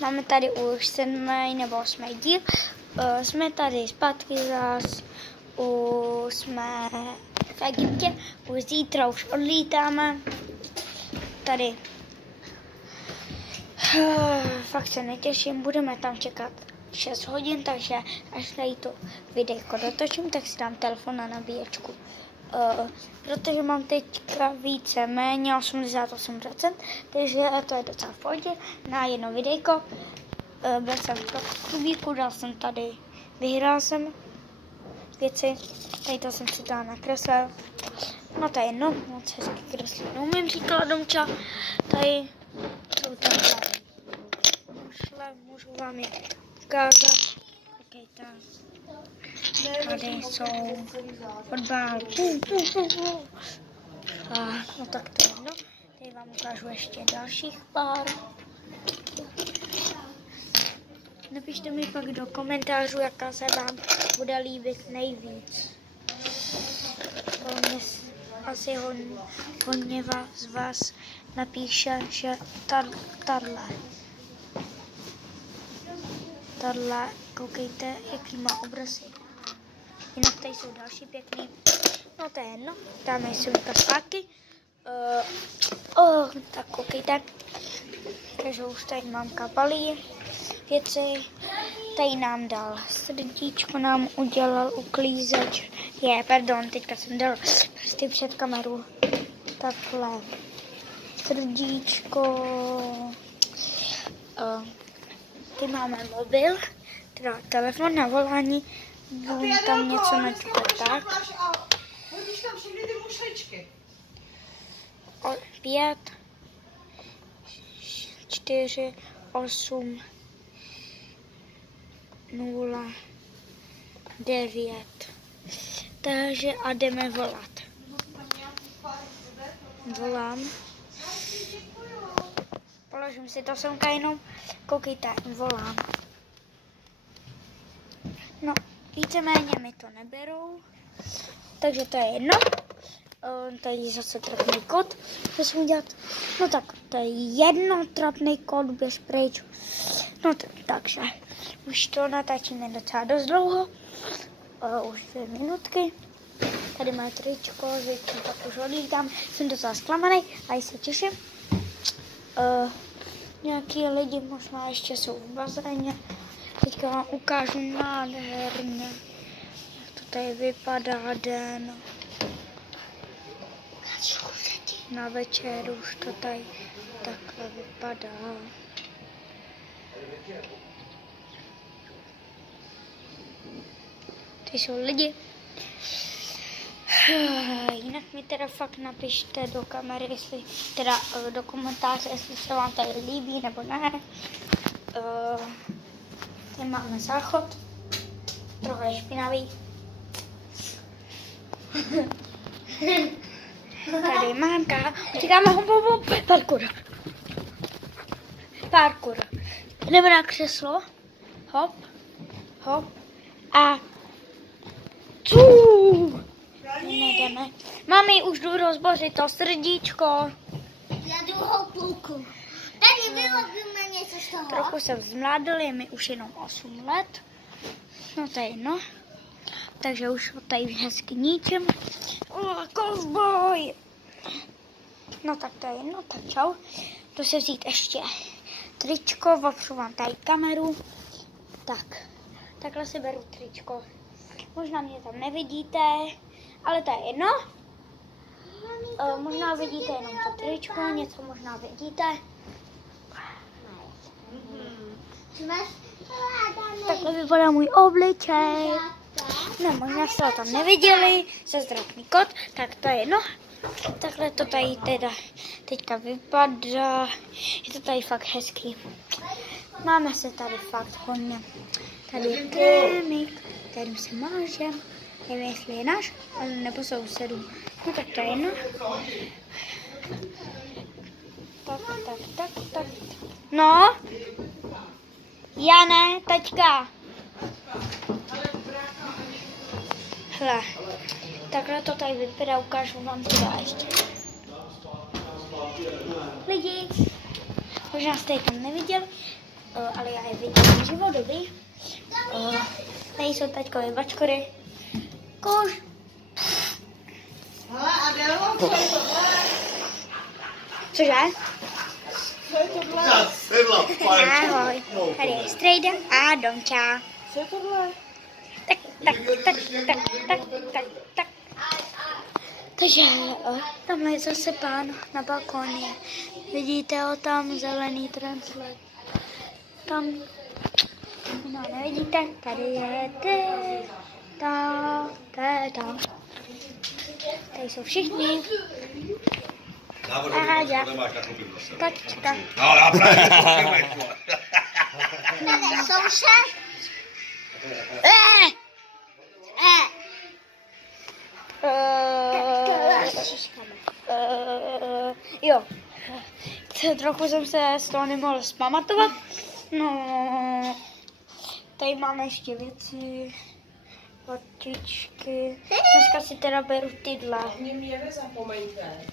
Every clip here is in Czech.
Máme tady už 7. nebo 8. díl. Jsme tady zpátky zás. Jsme v Egyptě. Už zítra už odlítáme. Tady. Fakt se netěším. Budeme tam čekat 6 hodin, takže až tady to videjko dotočím, tak si dám telefon na nabíječku. Protože mám teďka více méně 88%, takže to je docela v pohodě na jedno videjko. Byl jsem v klubíku, dal jsem tady, vyhrál jsem věci, tady to jsem si dal nakreslil. No to je jedno, moc hezky kreslit neumím, říkala Domča. Tady jsou tam můžu vám je ukázat. Tady jsou fotbal. No tak to je jedno. Tady vám ukážu ještě dalších pár. Napište mi pak do komentářů, jaká se vám bude líbit nejvíc. Asi hodně z vás napíše, že tahle, koukejte, jaký má obrazy. Jinak tady jsou další pěkný. No to je jedno, dáme si zpátky. Tak koukejte. Takže už tady mám kapalí věci. Tady nám dal srdíčko, nám udělal uklízeč. Pardon, teďka jsem dal prsty před kameru. Takhle. Srdíčko. Tady máme mobil, teda telefon na volání. Tam něco načítat tak. 5, 4, 8, 0, 9. Takže a jdeme volat. Volám. Položím si to semka jenom. Koukejte, volám. No, víceméně mi to neberou. Takže to je jedno. Tady zase trapný kód. Musím dělat. No tak, to je jedno trapný kód, běž pryč. No takže, už to natáčíme docela dost dlouho. Už 2 minutky. Tady má tričko, zvětší, pak už odlítám. Jsem docela zklamaný a se těším. Nějaký lidi možná ještě jsou v bazéně. Teďka vám ukážu nádherně, jak to tady vypadá den. Na večer už to tady takhle vypadá. Ty jsou lidi. Jinak mi teda fakt napište do kamery, jestli, teda do komentáře, jestli se vám tady líbí nebo ne. Tady máme záchod, trochu je špinavý. Tady mámka, říkáme hop, parkour. Jdeme na křeslo, hop a jdeme. Mami, už jdu rozbořit to srdíčko. Já druhou půlku. Tady vyrobíme něco z toho. Trochu jsem zmládl, je mi už jenom 8 let. No to je jedno. Takže už ho tady hezky ničím. Kovboj! No tak to je jedno, tak čau. Jdu se vzít ještě tričko, opřu vám tady kameru. Tak, takhle si beru tričko. Možná mě tam nevidíte, ale to je jedno. Možná vidíte jenom to tričko, něco možná vidíte. Takhle vypadá můj obličej. No, možná jste ho tam neviděli, se zdravný kot, tak to je jedno. Takhle to tady teda teďka vypadá. Je to tady fakt hezký. Máme se tady fakt hodně. Tady je krémik, kterým se mážem. Nevím, jestli je náš, nebo sousedů. No tak to je jedno. Tak. No. Jane, taťka. Hele, takhle to tady vypadá, ukážu vám to ještě. Lidi, možná jste ji tam neviděli, ale já je vidím živo, dobrý. Tady jsou taťkové bačkory. Koš. Hele, Adelo, co je tohle? Cože? Co je tohle? Ahoj, tady je Strejda a Domča. Co je tohle? Tak. Takže tamhle je zase pán na balkóně. Vidíte ho tam, zelený translet. Tam, no nevidíte, tady je tam. Tady jsou všichni. Áďa, tačka. No, já právě Tady soused. Jo, trochu jsem se z toho nemohl zpamatovat. No, tady máme ještě věci, patičky. Dneska si teda beru tyhle. Mě nezapomeňte.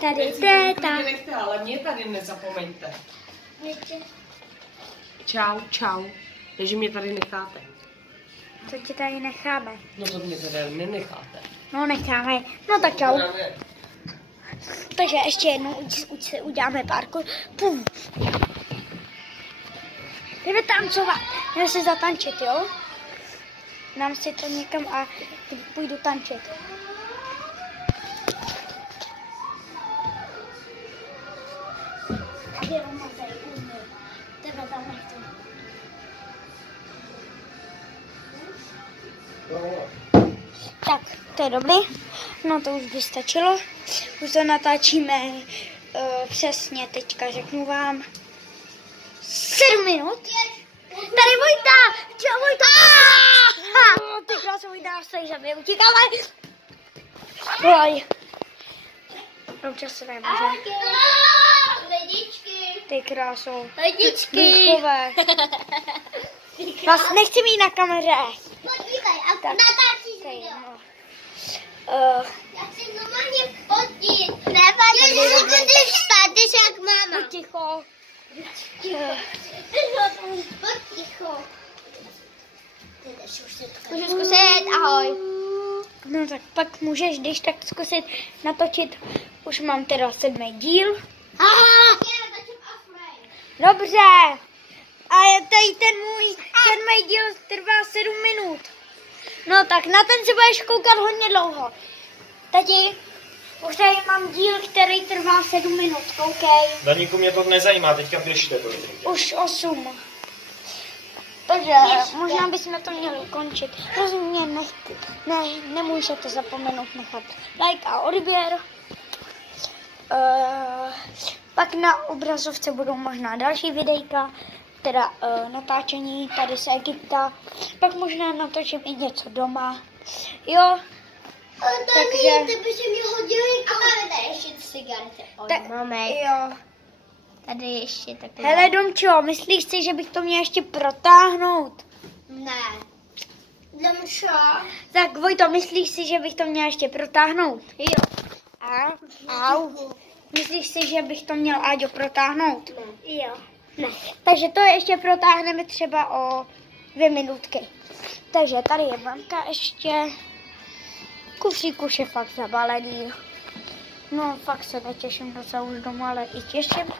Tady téta. Nechte, ale mě tady nezapomeňte. Čau. Takže mě tady necháte. Co ti tady necháme? No to mě tady nenecháte. No necháme, no tak čau. Ne. Takže ještě jednou uděláme párku. Pum. Jdeme tancovat. Jdeme si zatančit, jo? Dám si to někam a půjdu tančit. Kde ona tady umí? Tebe tam nechci. Tak, to je dobrý. No to už by stačilo. Už to natáčíme přesně teďka, řeknu vám. 7 minut. Tady Vojta! Čau Vojta! Ty kráso Vojta, stojí za mě, utíkáme. Oj. Dobře se nemůže. Lidičky. Ty kráso. Lidičky. Duchové. Vás nechci mít na kameře. Podívej, a natáčíš Tady, video. no. Já chci normálně fotit. Nevadí, můžu ty spát, když jak máma. Buď ticho. Pojď ticho. Můžu zkusit, ahoj. No tak pak můžeš, když tak zkusit natočit. Už mám teda 7. díl. Dobře. A je tady ten můj 7. díl trvá 7 minut. No tak na ten se budeš koukat hodně dlouho. Tati, už tady mám díl, který trvá 7 minut, koukej. Daníku, mě to nezajímá, teďka běžte to. Už 8. Takže možná bychom to měli ukončit. Rozumím, nemůžete zapomenout nechat like a odběr. Pak na obrazovce budou možná další videjka, teda natáčení tady z Egypta. Pak možná natočím i něco doma. Jo. Takže... Ty by si mi hodili kameru. Tady ještě cigarety. Tak, jo. Tady ještě takové. Hele Domčo, myslíš si, že bych to měla ještě protáhnout? Ne. Domšo. Tak Vojto, myslíš si, že bych to měla ještě protáhnout? Jo. Au. Myslíš si, že bych to měl Áďo protáhnout? Jo. Ne. Takže to ještě protáhneme třeba o 2 minutky. Takže tady je mamka ještě. Kufřík už je fakt zabalený. No fakt se netěším docela už doma, ale i těším.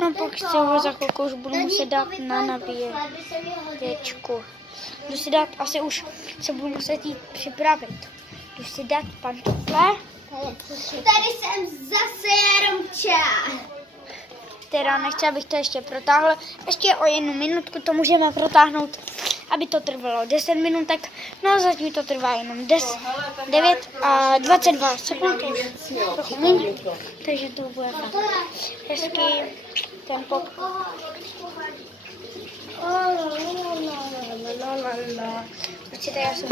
No pak si ho za chvilku už budu muset dát na nabíječku. Jdu si dát, asi už se budu muset jít připravit. Jdu si dát pantofle. Tady jsem zase Jaromča. Teda nechci, abych to ještě protáhl. Ještě o 1 minutku to můžeme protáhnout, aby to trvalo 10 minut, tak no zatím to trvá jenom 9 a 22 sekund. Trochu méně, takže to bude fakt hezký tempo. Určitě já jsem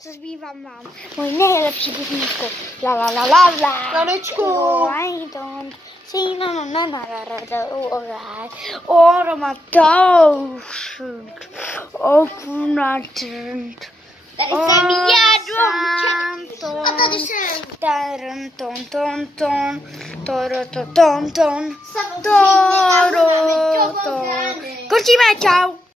zazbývám vám můj nejlepší písničku. La la la la la. Tanečku. I don't see na na na na na na alright. All my toes. Open my tent. Tady jsem Jaromča. A tady jsem. Taran ton ton ton. Toro to ton ton. Samozřejmě tam máme Toro Končíme, čau.